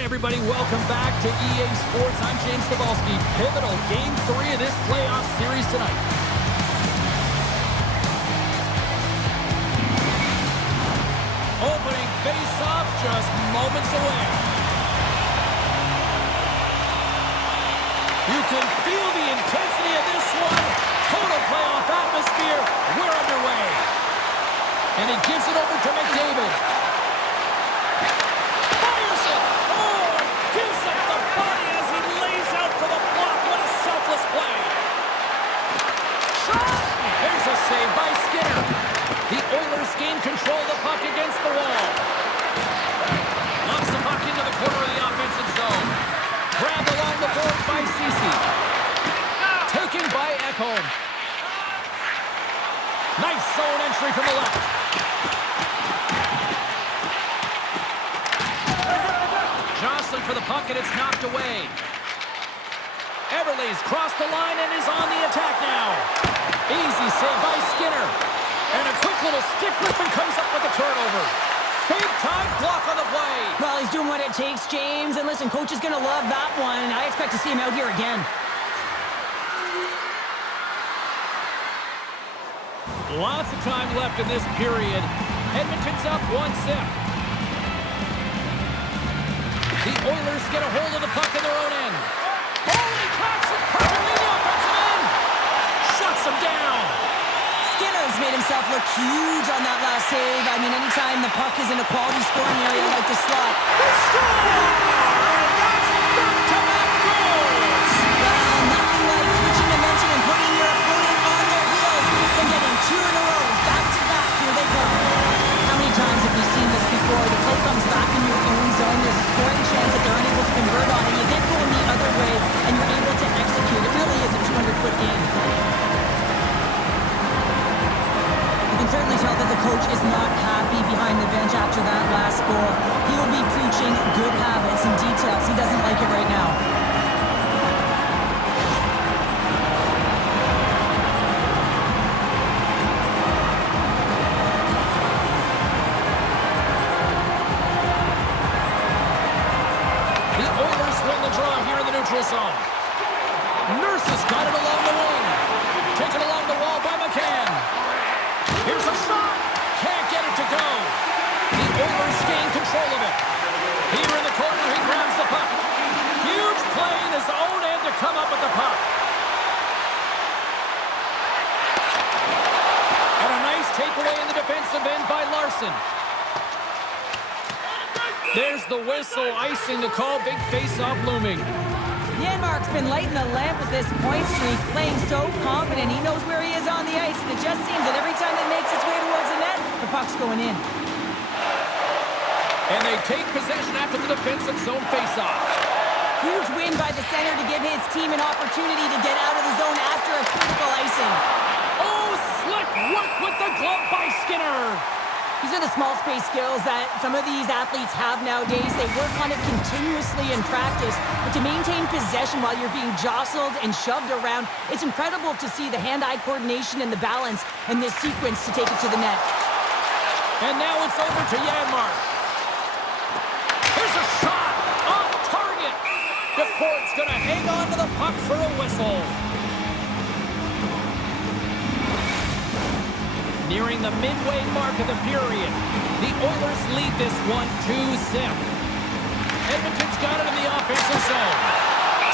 Hi, everybody. Welcome back to EA Sports. I'm James Cebulski. Pivotal Game 3 of this playoff series tonight. Opening face-off just moments away. You can feel the intensity of this one. Total playoff atmosphere. We're underway. And he gives it over to McDavid. Fires it. Oh, gives up the body as he lays out for the block. What a selfless play. Shot. There's a save by Skinner. The Oilers gain control of the puck against the wall. Knocks the puck into the corner of the offensive zone. Grabbed along the boards by Ceci. Taken by Ekholm. Nice zone entry from the left. Jostling for the puck, and it's knocked away. Everly's crossed the line and is on the attack now. Easy save by Skinner. And a quick little stick lift and comes up with a turnover. Big-time block on the play. Well, he's doing what it takes, James. And listen, coach is going to love that one. I expect to see him out here again. Lots of time left in this period. Edmonton's up 1-0. The Oilers get a hold of the puck in their own end. Oh, he cracks it perfectly in the offensive end. Shuts him down. Skinner's made himself look huge on that last save. I mean, anytime the puck is in a quality scoring area like the slot. He scores! And that's back-to-back goals! Well, nothing like switching momentum and putting your opponent on their heels and getting two in a row. Back-to-back, here they come. How many times have we seen this before? The play comes back in your own zone. There's a scoring chance that they're unable to convert on it. You get going the other way, and you're able to execute. It really is a 200-foot game. You can certainly tell that the coach is not happy behind the bench after that last goal. He will be preaching good habits and details. He doesn't like it right now. The Oilers win the draw here in the neutral zone. Nurse has got it along the wing. Taken along the wall by McCann. Here's a shot. Can't get it to go. The Oilers gain control of it. Here in the corner, he grabs the puck. Huge play in his own end to come up with the puck. And a nice takeaway in the defensive end by Larson. There's the whistle, icing to call. Big face-off looming. Janmark's been lighting the lamp with this point streak, playing so confident. He knows where he is on the ice, and it just seems that every time it makes its way towards the net, the puck's going in. And they take possession after the defensive zone face-off. Huge win by the center to give his team an opportunity to get out of the zone after a critical icing. Oh, slick work with the glove by Skinner. These are the small space skills that some of these athletes have nowadays. They work on it continuously in practice, but to maintain possession while you're being jostled and shoved around, it's incredible to see the hand-eye coordination and the balance in this sequence to take it to the net. And now it's over to Janmark. Here's a shot off target. DePort's going to hang on to the puck for a whistle. Nearing the midway mark of the period, the Oilers lead this one 2-0. Edmonton's got it in the offensive zone.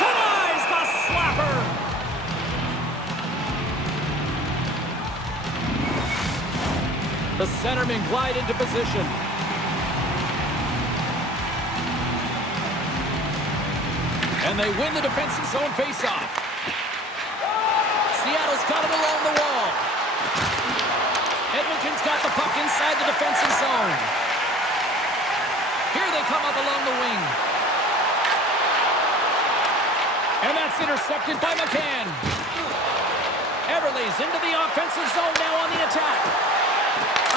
Denies the slapper. The centermen glide into position. And they win the defensive zone faceoff. Seattle's got it along the wall. Edmonton's got the puck inside the defensive zone. Here they come up along the wing. And that's intercepted by McCann. Everly's into the offensive zone now on the attack.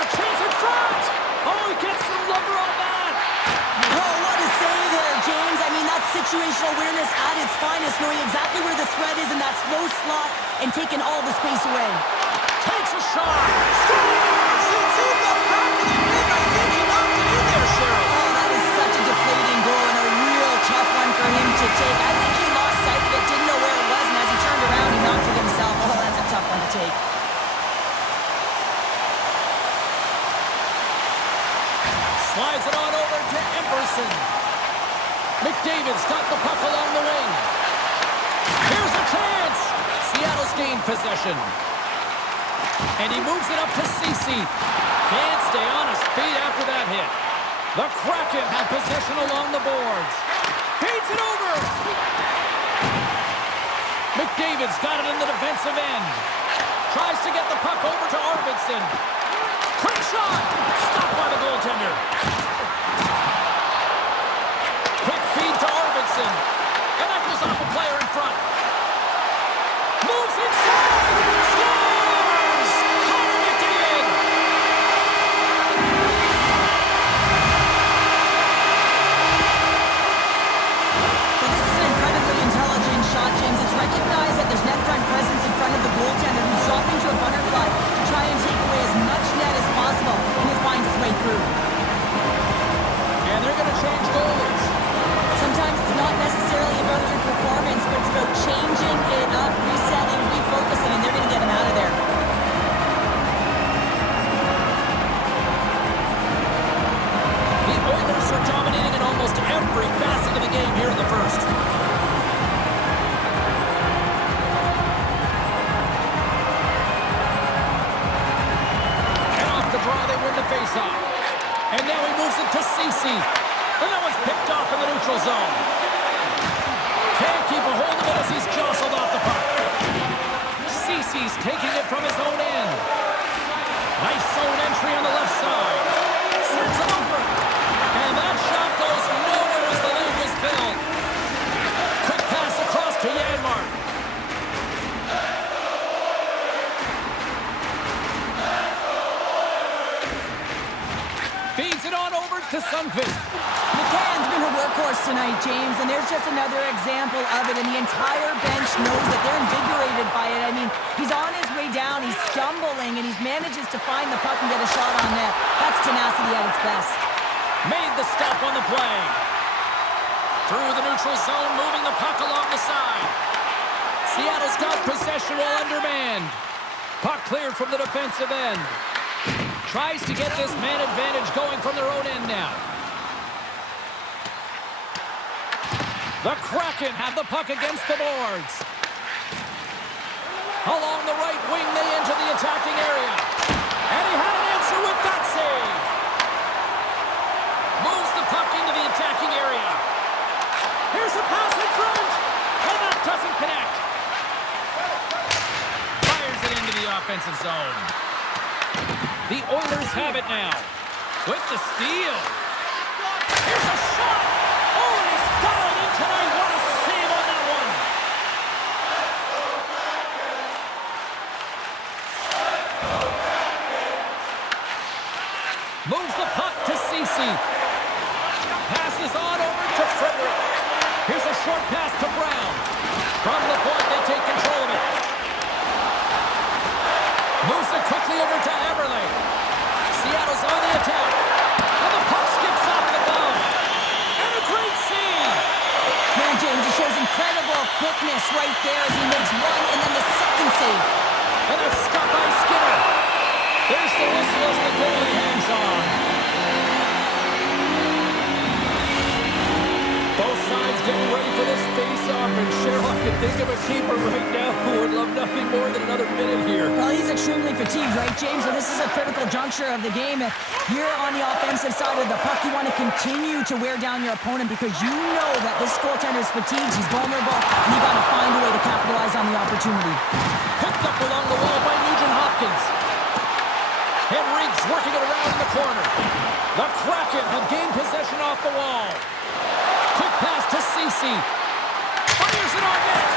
A chance in front. Oh, he gets some lumber on that. Oh, what a save there, James. I mean, that's situational awareness at its finest, knowing exactly where the threat is in that slow slot and taking all the space away. Takes a shot. Scores! It's in the back of the net. I think he knocked it in there, Cheryl. Oh, that is such a deflating goal and a real just gained possession. And he moves it up to Ceci. Can't stay on his feet after that hit. The Kraken have possession along the boards. Feeds it over. McDavid's got it in the defensive end. Tries to get the puck over to Arvidsson. Quick shot. Stopped by the goaltender. Quick feed to Arvidsson. And that goes off a player in front. Moves inside. Scores! Connor McDavid. Well, this is an incredibly intelligent shot, James. It's recognized that there's net front presence in front of the goaltender who's dropping to a butterfly to try and take away as much net as possible, and it finds its way through. And they're going to change goalies. Sometimes it's not necessarily about your performance, but it's about changing it up, resetting, refocusing, and they're going to get him out of there. The Oilers are dominating in almost every facet of the game here in the first. And off the draw, they win the faceoff. And now he moves it to Ceci. And that one's picked off in the neutral zone. Can't keep a hold of it as he's jostled off the puck. Ceci's taking it from his own end. Nice zone entry on the left side. Sends it over. And that shot goes nowhere as the lead was filled. Quick pass across to Janmark. Feeds it on over to Sundqvist. McCann's been a workhorse tonight, James, and there's just another example of it, and the entire bench knows that they're invigorated by it. I mean, he's on his way down, he's stumbling, and he manages to find the puck and get a shot on net. That's tenacity at its best. Made the stop on the play. Through the neutral zone, moving the puck along the side. Seattle's got possession while undermanned. Puck cleared from the defensive end. Tries to get this man advantage going from their own end now. The Kraken have the puck against the boards. Along the right wing, they enter the attacking area. And he had an answer with that save. Moves the puck into the attacking area. Here's a pass in front. And that doesn't connect. Fires it into the offensive zone. The Oilers have it now. With the steal. Here's a shot. Oh, and he's dialed in tonight. What a save on that one. Moves the puck to Ceci. Passes on over to Frederic. Here's a short pass to Brown. From the point, they take control of it. Moves it quickly over to Eberle. Seattle's on the attack. And the puck skips off the glove. And a great save. Man, James, he shows incredible quickness right there as he makes one and then the second save. And a stop by Skinner. There's the whistle as the goalie hangs on. Both sides getting ready for this face-off, and Cheryl, I can think of a keeper right now who would love nothing more than another minute here. Well, he's extremely fatigued, right, James? So this is a critical juncture of the game. If you're on the offensive side of the puck, you want to continue to wear down your opponent because you know that this goaltender is fatigued, he's vulnerable, and you got to find a way to capitalize on the opportunity. Picked up along the wall by Nugent Hopkins. Henrique's working it around in the corner. The Kraken have gained possession off the wall. Quick pass to Ceci. Fires it on net.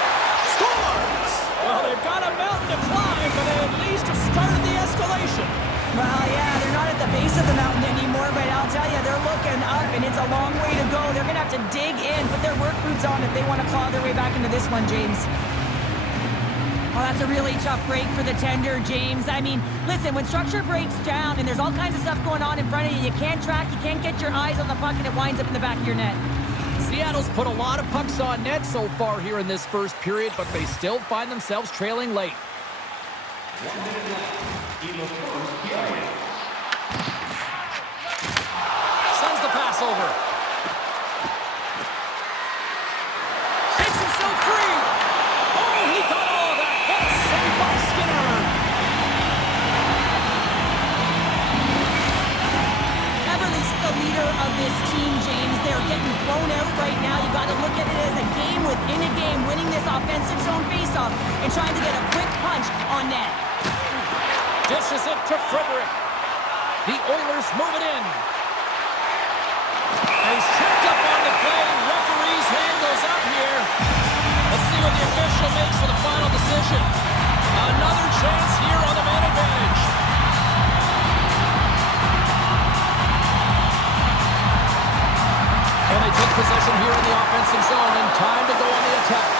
Scores! Well, they've got a mountain to climb, but they at least have started the escalation. Well, yeah, they're not at the base of the mountain anymore, but I'll tell you, they're looking up, and it's a long way to go. They're going to have to dig in, put their work boots on if they want to claw their way back into this one, James. Oh, that's a really tough break for the tender, James. I mean, listen, when structure breaks down and there's all kinds of stuff going on in front of you, you can't track, you can't get your eyes on the puck, and it winds up in the back of your net. Seattle's put a lot of pucks on net so far here in this first period, but they still find themselves trailing late. Sends the pass over. Shakes himself free. Oh, he got all of that. What a this offensive zone faceoff and trying to get a quick punch on net. Dishes it to Frederick. The Oilers move it in. And he's tripped up on the play. Referee's hand goes up here. Let's see what the official makes for the final decision. Another chance here on the man advantage. And they take possession here in the offensive zone, and time to go on the attack.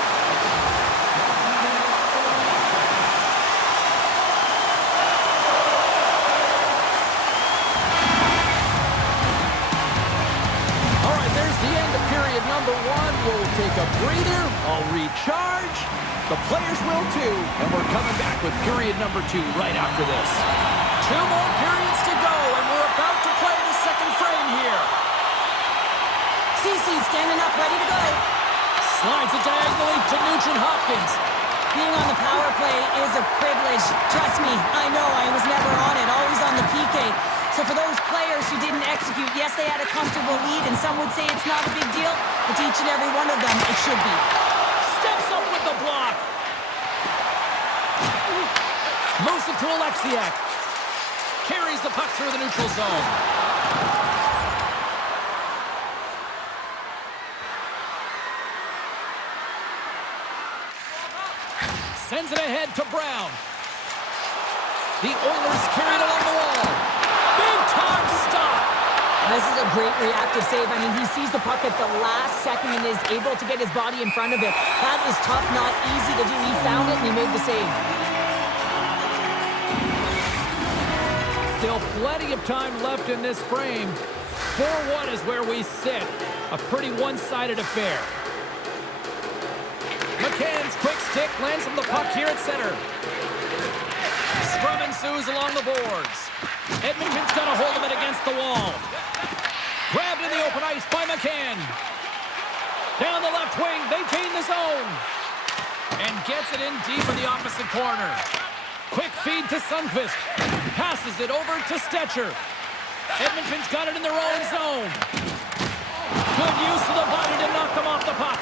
All right, there's the end of period number one. We'll take a breather. I'll recharge. The players will too. And we're coming back with period number two right after this. 2 more periods to go, and we're about to play the second frame here. CC standing up, ready to go. Slides it diagonally to Nugent-Hopkins. Being on the power play is a privilege. Trust me, I know I was never on it, always on the PK. So for those players who didn't execute, yes, they had a comfortable lead, and some would say it's not a big deal, but to each and every one of them, it should be. Steps up with the block. Moves it to Alexiak. Carries the puck through the neutral zone. Sends it ahead to Brown. The Oilers carry it along the wall. Big time stop. This is a great reactive save. I mean, he sees the puck at the last second and is able to get his body in front of it. That is tough, not easy to do. He found it and he made the save. Still plenty of time left in this frame. 4-1 is where we sit. A pretty one-sided affair. McCann's quick stick lands from the puck here at center. Scrum ensues along the boards. Edmonton's got a hold of it against the wall. Grabbed in the open ice by McCann. Down the left wing, they gain the zone. And gets it in deep in the opposite corner. Quick feed to Sundqvist. Passes it over to Stetcher. Edmonton's got it in their own zone. Good use of the body to knock them off the puck.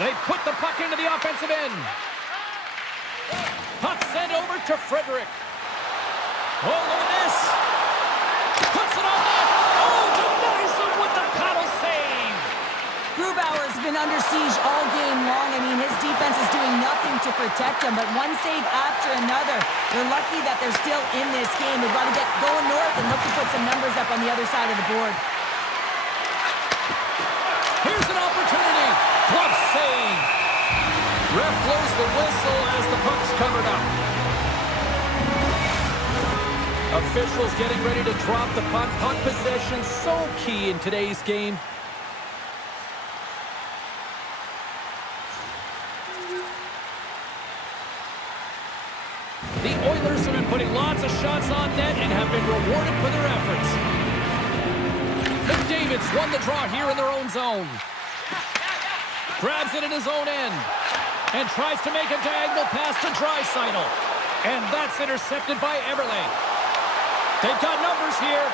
They put the puck into the offensive end. Puck sent over to Frederick. Oh, look at this. Puts it on net. Oh, denies him with the paddle save. Grubauer's been under siege all game long. I mean, his defense is doing nothing to protect him, but one save after another. They're lucky that they're still in this game. They've got to get going north and look to put some numbers up on the other side of the board. Here's an opportunity. Glove save. Ref blows the whistle as the puck's covered up. Officials getting ready to drop the puck. Puck possession so key in today's game. The Oilers have been putting lots of shots on net and have been rewarded for their efforts. McDavid's won the draw here in their own zone. Grabs it in his own end and tries to make a diagonal pass to Draisaitl. And that's intercepted by Eberle. They've got numbers here.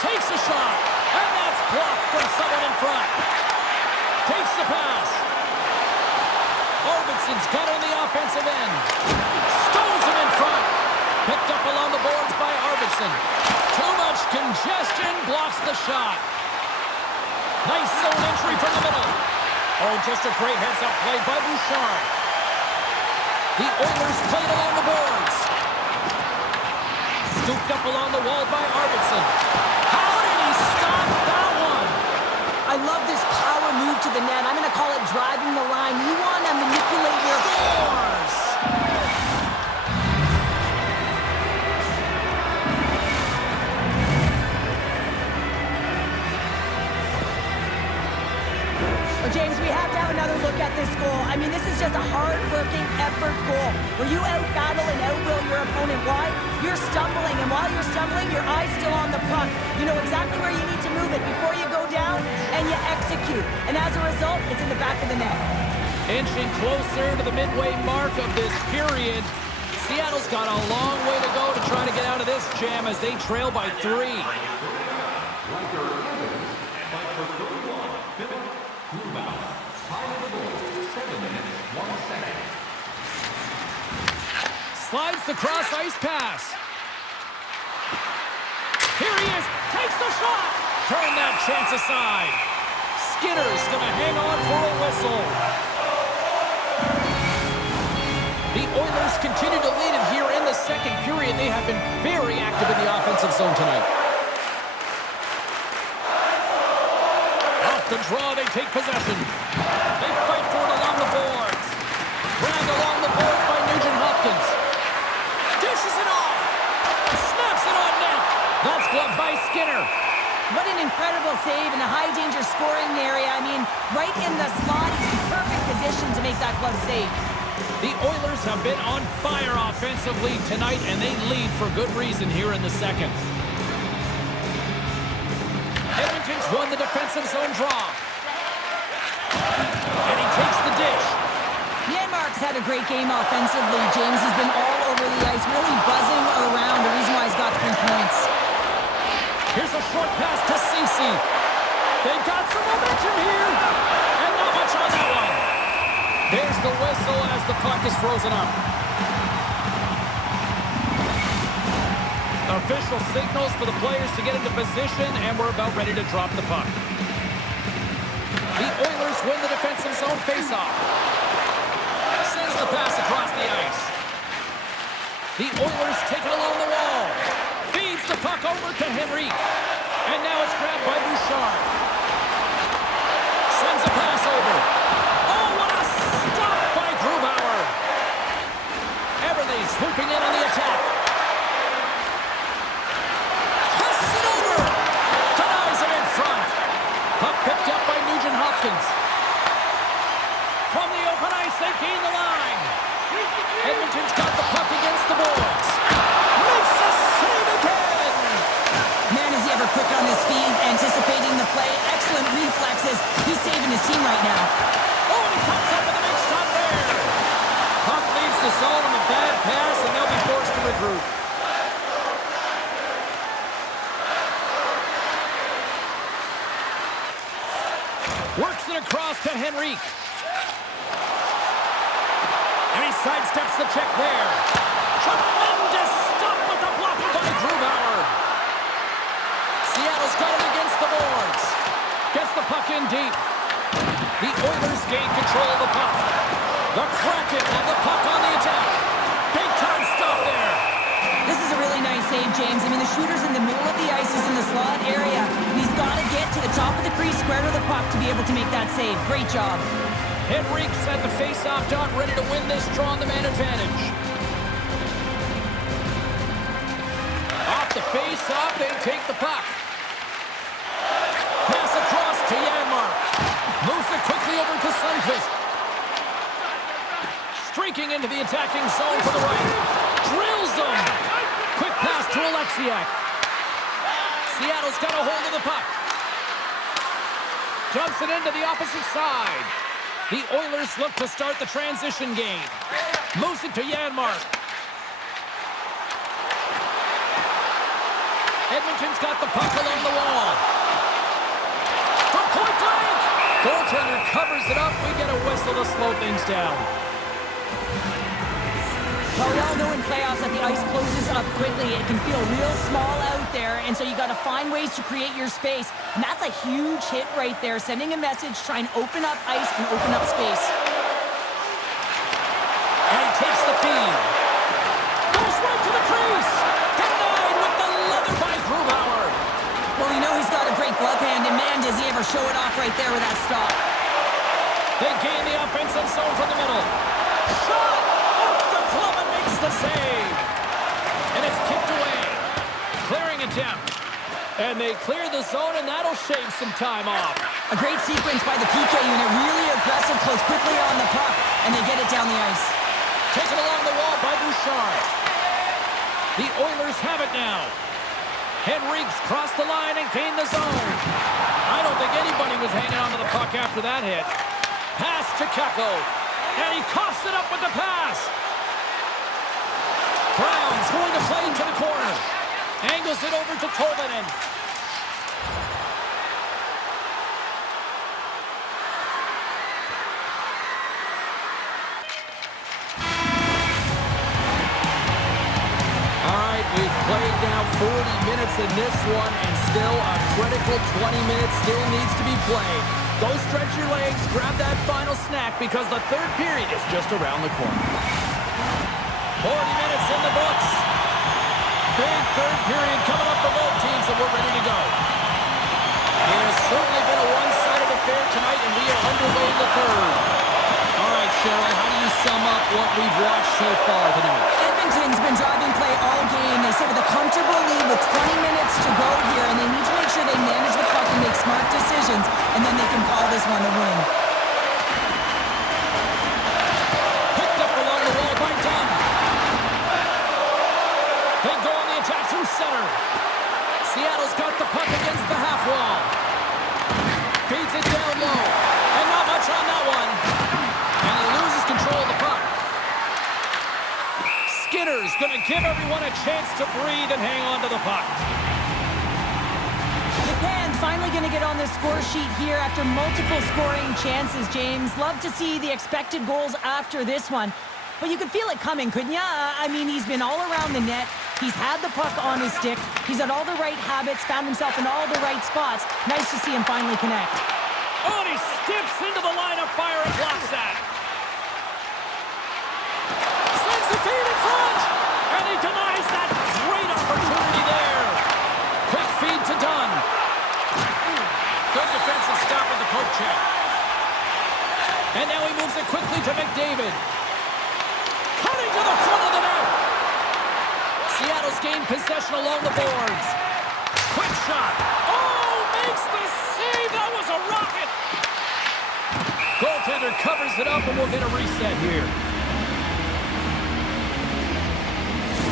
Takes a shot, and that's blocked from someone in front. Takes the pass. Arvidsson's got it on the offensive end. Stones him in front. Picked up along the boards by Arvidsson. Too much congestion blocks the shot. Nice zone entry from the middle. Oh, just a great heads-up play by Bouchard. The Oilers played along the boards. Scooped up along the wall by Arvidsson. How did he stop that one? I love this power move to the net. I'm going to call it driving the line. You want to manipulate your Scores! James, we have to have another look at this goal. I mean, this is just a hard-working effort goal where you out-battle and out-will your opponent. Why? You're stumbling, and while you're stumbling, your eye's still on the puck. You know exactly where you need to move it before you go down, and you execute. And as a result, it's in the back of the net. Inching closer to the midway mark of this period. Seattle's got a long way to go to try to get out of this jam as they trail by 3. Slides the cross-ice pass. Here he is. Takes the shot. Turn that chance aside. Skinner's going to hang on for a whistle. The Oilers continue to lead it here in the second period. They have been very active in the offensive zone tonight. Off the draw, they take possession. They fight for it along the boards. Dragged along the boards by Nugent-Hopkins. Dishes it off. Snaps it on net. That's gloved by Skinner. What an incredible save in a high-danger scoring area. I mean, right in the slot. He's in perfect position to make that glove save. The Oilers have been on fire offensively tonight, and they lead for good reason here in the second. Edmonton's won the defensive zone draw. And he takes the dish. Janmark's had a great game offensively, James. He's been all over the ice, really buzzing around. The reason why he's got 3 points. Here's a short pass to Ceci. They've got some momentum here. And not much on that one. There's the whistle as the puck is frozen up. Official signals for the players to get into position, and we're about ready to drop the puck. The Oilers win the defensive zone faceoff. Sends the pass across the ice. The Oilers take it along the wall. Feeds the puck over to Henrique. And now it's grabbed by Bouchard. Sends a pass over. Oh, what a stop by Grubauer. Everly swooping in on the attack. Passes it over. Denies it in front. Puck picked up by Nugent-Hopkins. From the open ice, they gain the line. Edmonton's got the puck against the boards. Makes the save again. Man, is he ever quick on his feet, anticipating the play. Excellent reflexes. He's saving his team right now. Oh, and he comes up with a big stop there. Puck leaves the zone on a bad pass, and they'll be forced to regroup. Works it across to Henrique. And he sidesteps the check there. Tremendous stop with the block by Grubauer. Seattle's got it against the boards. Gets the puck in deep. The Oilers gain control of the puck. The Kraken have the puck on the attack. Big time stop there. This is a really nice save, James. I mean, the shooter's in the middle of the ice. He's in the slot area. He's got to get to the top of the crease, square to the puck to be able to make that save. Great job. Henrique's at the face-off dot, ready to win this draw on the man advantage. Off the face-off, they take the puck. Pass across to Janmark. Moves it quickly over to Sundqvist. Streaking into the attacking zone for the right. Drills them. Quick pass to Alexiak. Seattle's got a hold of the puck. Dumps it into the opposite side. The Oilers look to start the transition game. Moves it to Janmark. Edmonton's got the puck along the wall. From point blank. Goaltender covers it up. We get a whistle to slow things down. Well, we all know in playoffs that the ice closes up quickly. It can feel real small out there, and so you got to find ways to create your space. And that's a huge hit right there, sending a message, trying to open up ice and open up space. And he takes the feed. Goes right to the crease. Denied with the leather by Grubauer. Well, we know he's got a great glove hand, and man, does he ever show it off right there with that stop. They gain the offensive zone from the middle. Shot off the glove and makes the save. And it's kicked away. Clearing attempt. And they clear the zone, and that'll shave some time off. A great sequence by the PK unit. Really aggressive, close quickly on the puck, and they get it down the ice. Taken along the wall by Bouchard. The Oilers have it now. Henrique's crossed the line and gained the zone. I don't think anybody was hanging on to the puck after that hit. Pass to Kakko. And he coughs it up with the pass. Brown's going to play into the corner. Angles it over to Tolvanen. played now 40 minutes in this one, and still a critical 20 minutes still needs to be played. Go stretch your legs, grab that final snack, because the third period is just around the corner. 40 minutes in the books. Big third period coming up for both teams, and we're ready to go. It has certainly been a one-sided affair tonight, and we are underway in the third. All right, Cheryl, how do you sum up what we've watched so far tonight? Edmonton's been driving play all game. They sit with a comfortable lead with 20 minutes to go here, and they need to make sure they manage the puck and make smart decisions, and then they can call this one a win. Picked up along the wall by Dunn. They go on the attack through center. Seattle's got the puck against the half wall. Feeds it down low. And not much on that one. And he loses control of the puck. Skinner's going to give everyone a chance to breathe and hang on to the puck. Japan's finally going to get on the score sheet here after multiple scoring chances, James. Love to see the expected goals after this one. But you could feel it coming, couldn't you? I mean, he's been all around the net. He's had the puck on his stick. He's had all the right habits, found himself in all the right spots. Nice to see him finally connect. Oh, and he steps into the line of fire and blocks that. Sends the feed in front. And he denies that great opportunity there. Quick feed to Dunn. Good defensive stop with the poke check. And now he moves it quickly to McDavid. Cutting to the front of the net. Seattle's gained possession along the boards. Quick shot. Oh, makes the save. That was a rocket. Goaltender covers it up, and we'll get a reset here.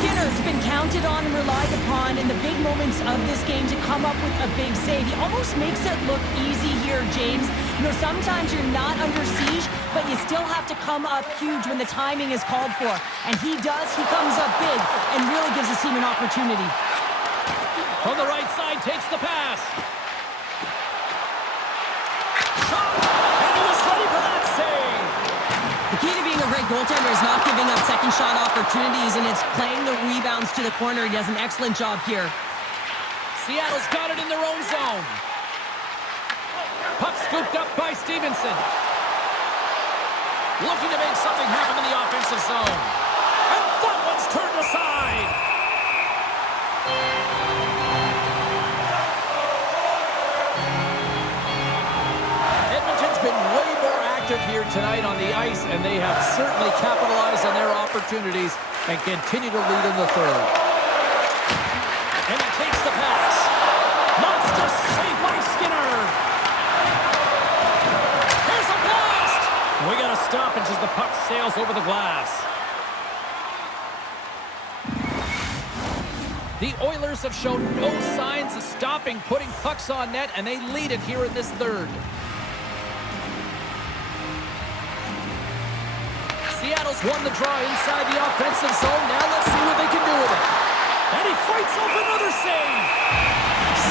Skinner's been counted on and relied upon in the big moments of this game to come up with a big save. He almost makes it look easy here, James. You know, sometimes you're not under siege, but you still have to come up huge when the timing is called for. And he does. He comes up big and really gives his team an opportunity. From the right side, takes the pass. Shot, and he was ready for that save. The key to being a great goaltender is not giving up second shot opportunities, and it's playing the rebounds to the corner. He does an excellent job here. Seattle's got it in their own zone. Puck scooped up by Stevenson. Looking to make something happen in the offensive zone. And that one's turned aside. Edmonton's been way more active here tonight on the ice, and they have certainly capitalized on their opportunities and continue to lead in the third. And he takes the pass. Monster save by Skinner. Here's a blast. We got a stoppage as the puck sails over the glass. The Oilers have shown no signs of stopping putting pucks on net, and they lead it here in this third. Seattle's won the draw inside the offensive zone. Now let's see what they can do with it. And he fights off another save.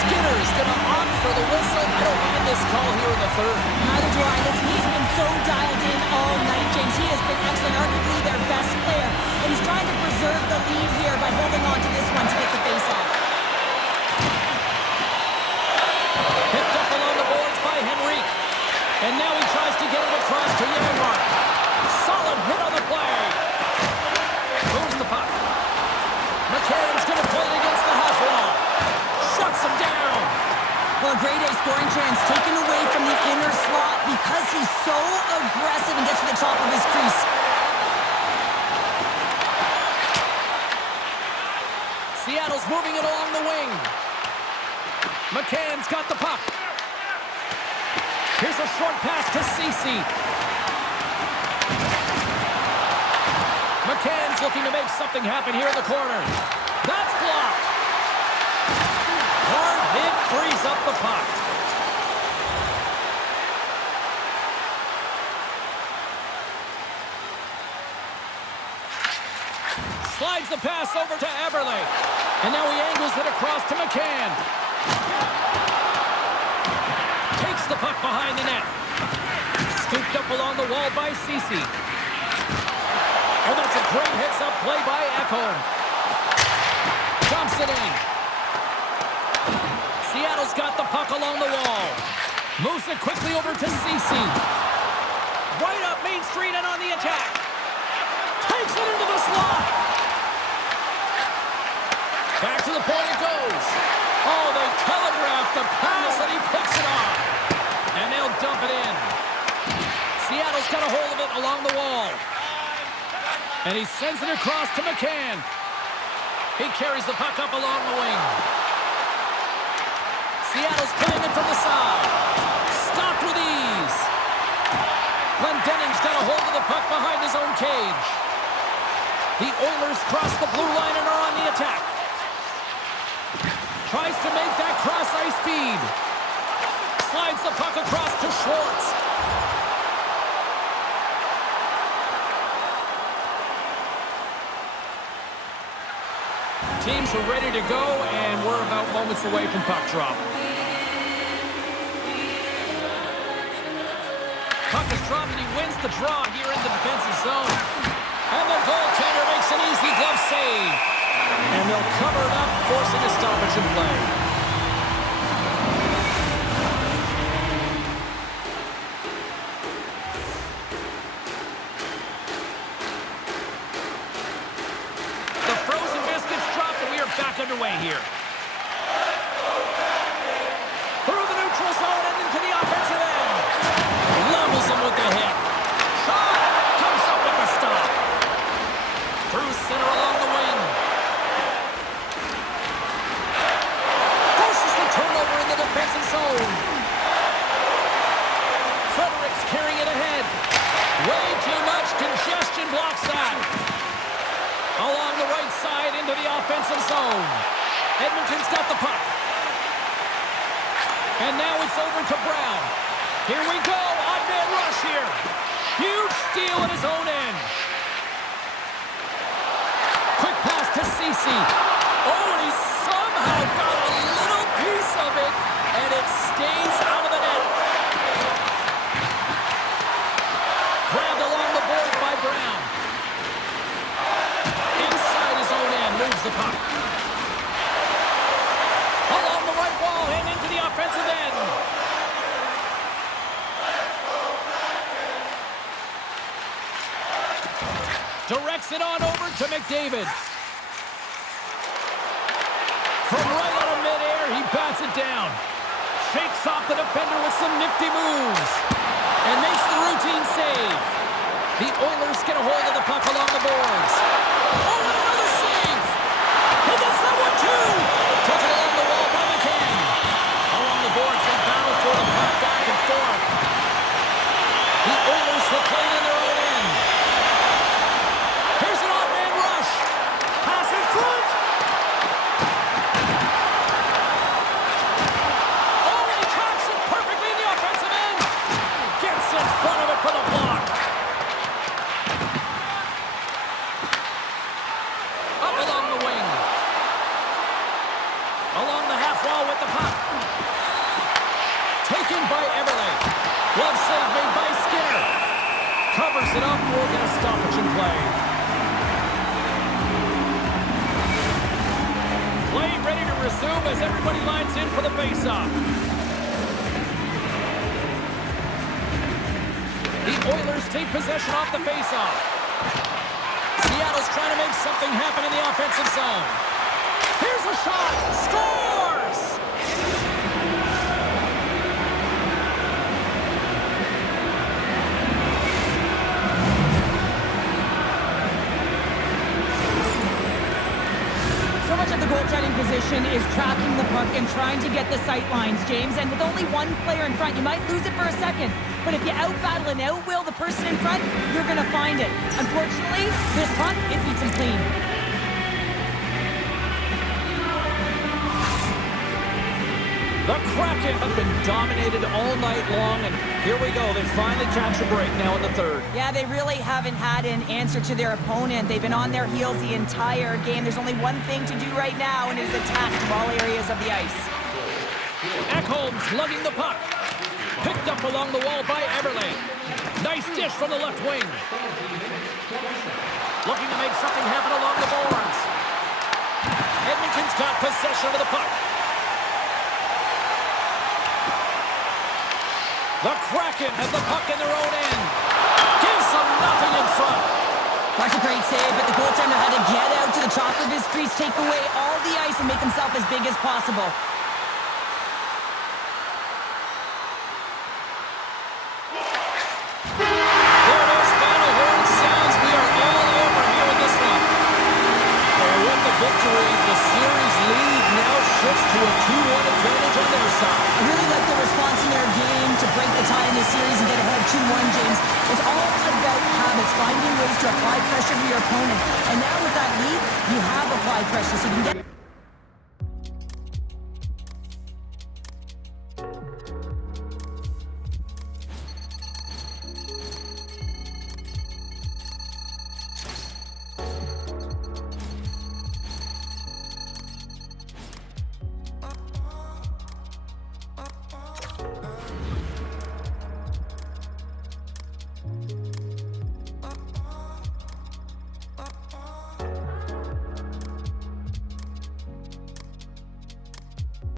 Skinner's going to opt for the whistle. I don't mind this call here in the third. Neither do I. Listen, he's been so dialed in all night, James. He has been excellent, arguably their best player. And he's trying to preserve the lead here by holding on to this one to get the face-off. Picked up along the boards by Henrique. And now he tries to get it across to Janmark. Solid hit on the play. Moves the puck. McCann's going to play it against the half wall. Shuts him down. Well, a grade A scoring chance taken away from the inner slot because he's so aggressive and gets to the top of his crease. Seattle's moving it along the wing. McCann's got the puck. Here's a short pass to Ceci. McCann's looking to make something happen here in the corner. That's blocked. Hard hit frees up the puck. Slides the pass over to Eberle. And now he angles it across to McCann. Takes the puck behind the net. Scooped up along the wall by Ceci. And that's a great heads-up play by Ekholm. Dumps it in. Seattle's got the puck along the wall. Moves it quickly over to Ceci. Right up Main Street and on the attack. Takes it into the slot. Back to the point it goes. Oh, they telegraphed the pass and he picks it off. And they'll dump it in. Seattle's got a hold of it along the wall. And he sends it across to McCann. He carries the puck up along the wing. Seattle's playing it from the side. Stopped with ease. Glendening's got a hold of the puck behind his own cage. The Oilers cross the blue line and are on the attack. Tries to make that cross-ice feed. Slides the puck across to Schwartz. Teams are ready to go, and we're about moments away from puck drop. Puck is dropped, and he wins the draw here in the defensive zone. And the goaltender makes an easy glove save. And they'll cover it up, forcing a stoppage in play. The frozen biscuits dropped, and we are back underway here. Through the neutral zone and into the offensive end. Levels him with the hit. Shot comes up with the stop. Through center along the wing. Forces the turnover in the defensive zone. Fredericks carrying it ahead. Way too much congestion blocks that. Along the right side into the offensive zone. Edmonton's got the puck. And now it's over to Brown. Here we go. Odd man rush here. Huge steal at his own end. Quick pass to Ceci. Oh, and he somehow got a little piece of it, and it stays out of the net. Grabbed along the board by Brown. Inside his own end, moves the puck. Along the right wall and into the offensive end. Directs it on over to McDavid. From right out of midair, he bats it down. Shakes off the defender with some nifty moves. And makes the routine save. The Oilers get a hold of the puck along the boards. Oh, and another save! He gets that one too! Took it along the wall by McCann. Along the boards, they battle for the puck back and forth. The Oilers will play it in their own end. Here's an odd man rush. Pass in front. Oh, and he tracks it perfectly in the offensive end. Gets in front of it for the block. Up along the wing. Along the half wall with the puck. Taken by Eberle. Glove save made by Skinner. Covers it up. We'll get a stoppage in play. Play ready to resume as everybody lines in for the faceoff. The Oilers take possession off the faceoff. Seattle's trying to make something happen in the offensive zone. Here's a shot. Scores! So much of the goaltending position is tracking the puck and trying to get the sight lines, James. And with only one player in front, you might lose it for a second. But if you out-battle and out-will the person in front, you're going to find it. Unfortunately, this puck, it beats him clean. The Kraken have been dominated all night long, and here we go. They finally catch a break now in the third. Yeah, they really haven't had an answer to their opponent. They've been on their heels the entire game. There's only one thing to do right now, and it is attack from all areas of the ice. Ekholm's lugging the puck. Picked up along the wall by Eberle. Nice dish from the left wing. Looking to make something happen along the boards. Edmonton's got possession of the puck. The Kraken have the puck in their own end. Gives them nothing in front. That's a great save, but the goaltender had to get out to the top of his crease, take away all the ice, and make himself as big as possible. There it is, final horn sounds. We are all over here in this one. And with the victory, the series lead now shifts to a 2-1 advantage on their side. I really like the response in their game to break the tie in this series and get ahead 2-1, James. It's all about habits, finding ways to apply pressure to your opponent. And now with that lead, you have applied pressure, so you can get...